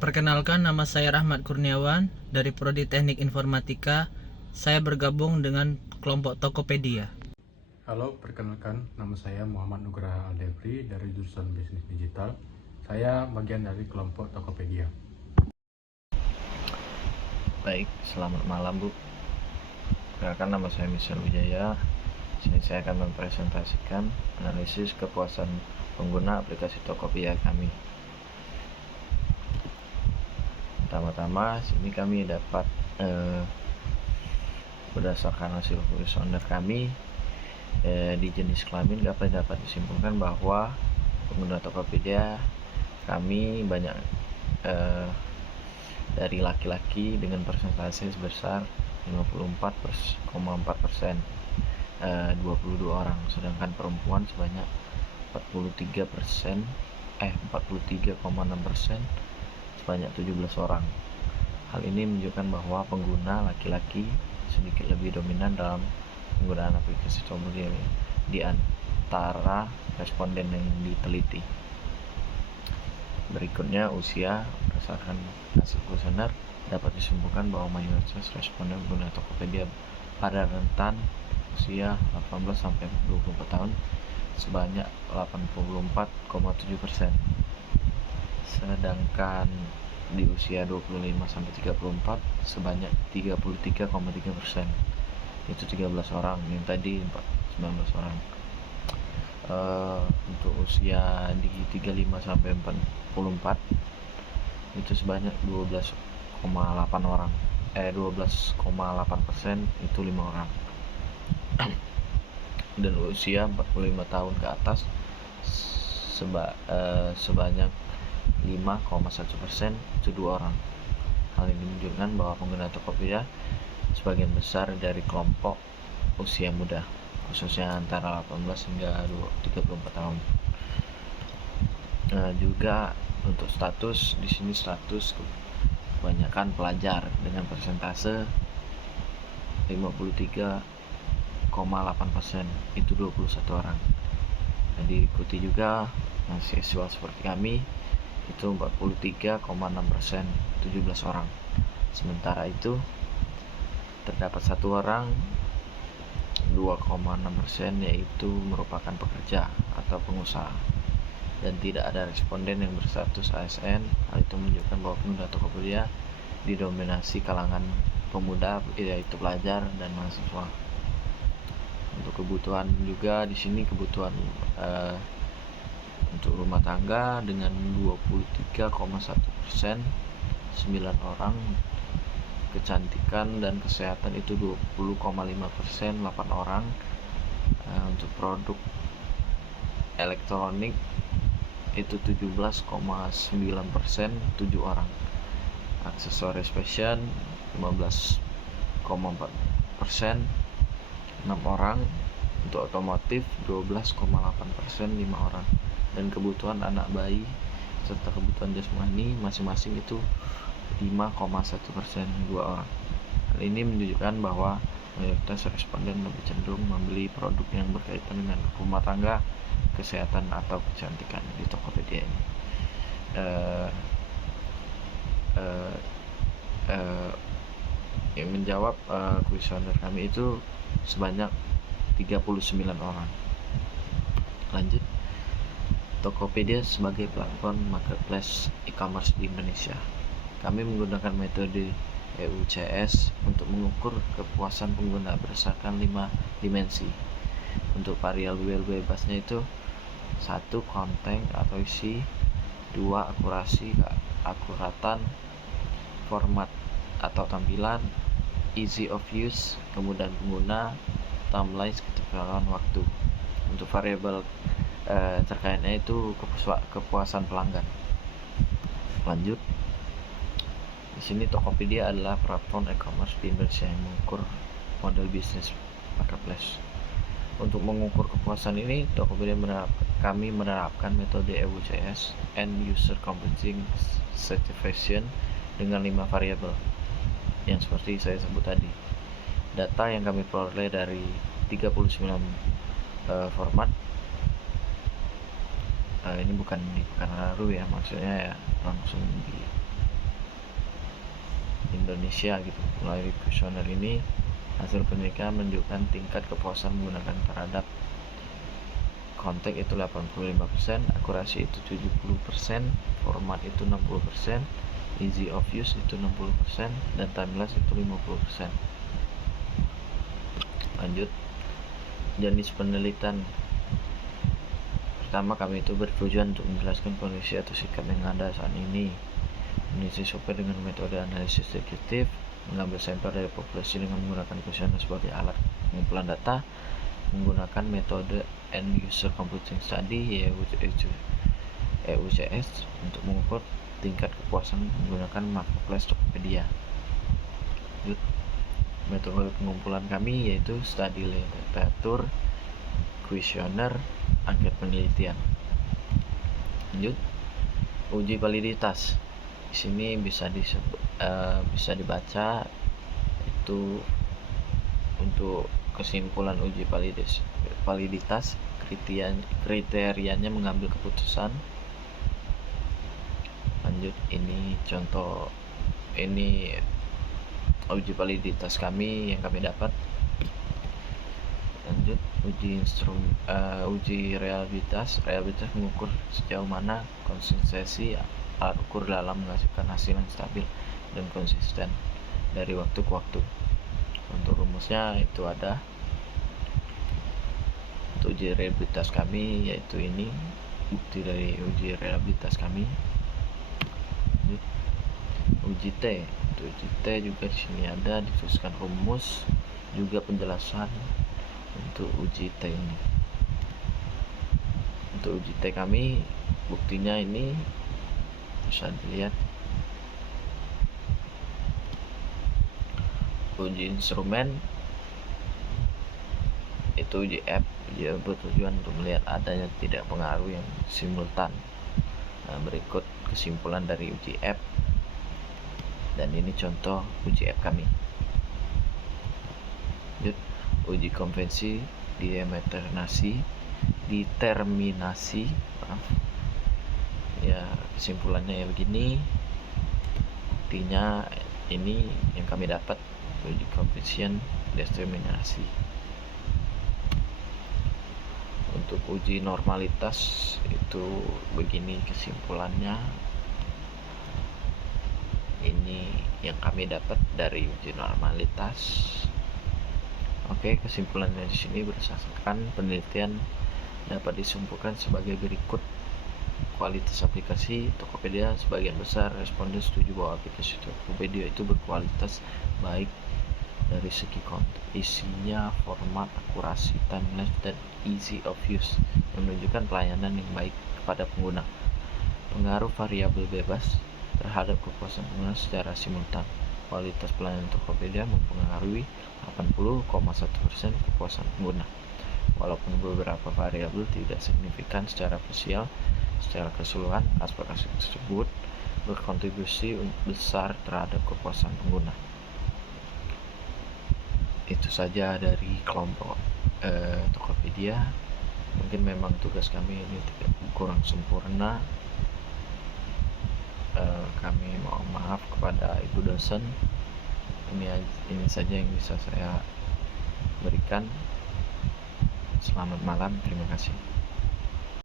Perkenalkan, nama saya Rahmat Kurniawan dari Prodi Teknik Informatika. Saya bergabung dengan kelompok Tokopedia. Halo, perkenalkan, nama saya Muhammad Nugraha Aldebri dari jurusan Bisnis Digital. Saya bagian dari kelompok Tokopedia. Baik, selamat malam Bu. Perkenalkan, nama saya Misal Wijaya. Di sini saya akan mempresentasikan analisis kepuasan pengguna aplikasi Tokopedia kami. Pertama-tama, sini kami dapat berdasarkan hasil kuesioner kami di jenis kelamin dapat disimpulkan bahwa pengguna Tokopedia kami banyak dari laki-laki dengan persentase sebesar 54,4%, 22 orang, sedangkan perempuan sebanyak 43%, 43,6%, sebanyak 17 orang. Hal ini menunjukkan bahwa pengguna laki-laki sedikit lebih dominan dalam penggunaan aplikasi Tokopedia di antara responden yang diteliti. Berikutnya, usia. Berdasarkan hasil kuesioner dapat disimpulkan bahwa mayoritas responden pengguna Tokopedia pada rentan usia 18 sampai 24 tahun sebanyak 84,7%. Sedangkan di usia 25 sampai 34 sebanyak 33,3%. Itu 13 orang, yang tadi 19 orang. Untuk usia di 35 sampai 44 itu sebanyak 12,8 orang. 12,8% itu 5 orang. Dan usia 45 tahun ke atas sebanyak 5,1% itu 2 orang. Hal ini menunjukkan bahwa pengguna Tokopedia sebagian besar dari kelompok usia muda, khususnya antara 18 hingga 34 tahun. Juga untuk status, di sini status kebanyakan pelajar dengan persentase 53,8%, itu 21 orang. Dan diikuti juga mahasiswa seperti kami, itu 43,6%, 17 orang. Sementara itu terdapat 1 orang 2,6%, yaitu merupakan pekerja atau pengusaha, dan tidak ada responden yang berstatus ASN. Hal itu menunjukkan bahwa pengguna Tokopedia didominasi kalangan pemuda, yaitu pelajar dan mahasiswa. Untuk kebutuhan juga di sini kebutuhan untuk rumah tangga dengan 23,1%, 9 orang. Kecantikan dan kesehatan itu 20,5%, 8 orang. Untuk produk elektronik itu 17,9%, 7 orang. Aksesoris fashion 15,4%, 6 orang. Untuk otomotif 12,8%, 5 orang. Dan kebutuhan anak bayi serta kebutuhan jasmani masing-masing itu 5,1%, 2 orang. Hal ini menunjukkan bahwa mayoritas responden lebih cenderung membeli produk yang berkaitan dengan rumah tangga, kesehatan atau kecantikan di Tokopedia ini. Yang menjawab kuesioner kami itu sebanyak 39 orang. Lanjut, Tokopedia sebagai platform marketplace e-commerce di Indonesia. Kami menggunakan metode EUCS untuk mengukur kepuasan pengguna berdasarkan 5 dimensi. Untuk variabel bebasnya itu 1. Konten atau isi, 2. Akurasi, keakuratan, format atau tampilan, easy of use, kemudahan pengguna, timeline, keterangan waktu. Untuk variabel terkaitnya itu kepuasan pelanggan. Lanjut, di sini Tokopedia adalah platform e-commerce di Indonesia yang mengukur model bisnis marketplace. Untuk mengukur kepuasan ini, Tokopedia kami menerapkan metode EUCS, End User Computing Satisfaction, dengan 5 variabel yang seperti saya sebut tadi. Data yang kami peroleh dari 39 format. Ini bukan di Pekanbaru ya, maksudnya ya langsung di Indonesia gitu. Melalui kuesioner ini, hasil penelitian menunjukkan tingkat kepuasan menggunakan terhadap konteks itu 85%, akurasi itu 70%, format itu 60%, easy of use itu 60%, dan timeless itu 50%. Lanjut, jenis penelitian. Pertama, kami itu bertujuan untuk menjelaskan kondisi atau sikap yang ada saat ini. Analisis survei dengan metode analisis deskriptif, mengambil sampel dari populasi dengan menggunakan kuesioner sebagai alat pengumpulan data, menggunakan metode end user computing study yaitu EUCS untuk mengukur tingkat kepuasan menggunakan marketplace Tokopedia. Lanjut, metode pengumpulan kami yaitu study literatur, kuesioner, angket penelitian. Lanjut, uji validitas. Di sini bisa dibaca itu untuk kesimpulan uji validitas kriterianya mengambil keputusan. Lanjut, ini contoh, ini uji validitas kami yang kami dapat. Lanjut, uji reliabilitas mengukur sejauh mana konsistensi alat ukur dalam menghasilkan hasil yang stabil dan konsisten dari waktu ke waktu. Untuk rumusnya itu ada. Untuk uji reliabilitas kami yaitu ini bukti dari uji reliabilitas kami. Uji T. Untuk uji T juga di sini ada dituliskan rumus juga penjelasan untuk uji T ini. Untuk uji T kami buktinya ini bisa dilihat. Uji instrumen itu uji app, dia bertujuan untuk melihat adanya tidak pengaruh yang simultan. Berikut kesimpulan dari uji app, dan ini contoh uji app kami. Lanjut, uji konvensi determinasi. Ya, kesimpulannya ya begini. Buktinya ini yang kami dapat, uji convention determinasi. Untuk uji normalitas itu begini kesimpulannya. Ini yang kami dapat dari uji normalitas. Oke, kesimpulannya di sini berdasarkan penelitian dapat disimpulkan sebagai berikut. Kualitas aplikasi Tokopedia, sebagian besar responden setuju bahwa aplikasi Tokopedia itu berkualitas baik dari segi konten, isinya, format, akurasi, timeless, dan easy of use, yang menunjukkan pelayanan yang baik kepada pengguna. Pengaruh variabel bebas terhadap kepuasan pengguna secara simultan. Kualitas pelayanan Tokopedia mempengaruhi 80,1% kepuasan pengguna, walaupun beberapa variabel tidak signifikan secara parsial. Secara keseluruhan, aspek-aspek tersebut berkontribusi besar terhadap kepuasan pengguna. Itu saja dari kelompok Tokopedia. Mungkin memang tugas kami ini kurang sempurna. Kami mohon maaf kepada ibu dosen. Ini saja yang bisa saya berikan. Selamat malam, terima kasih.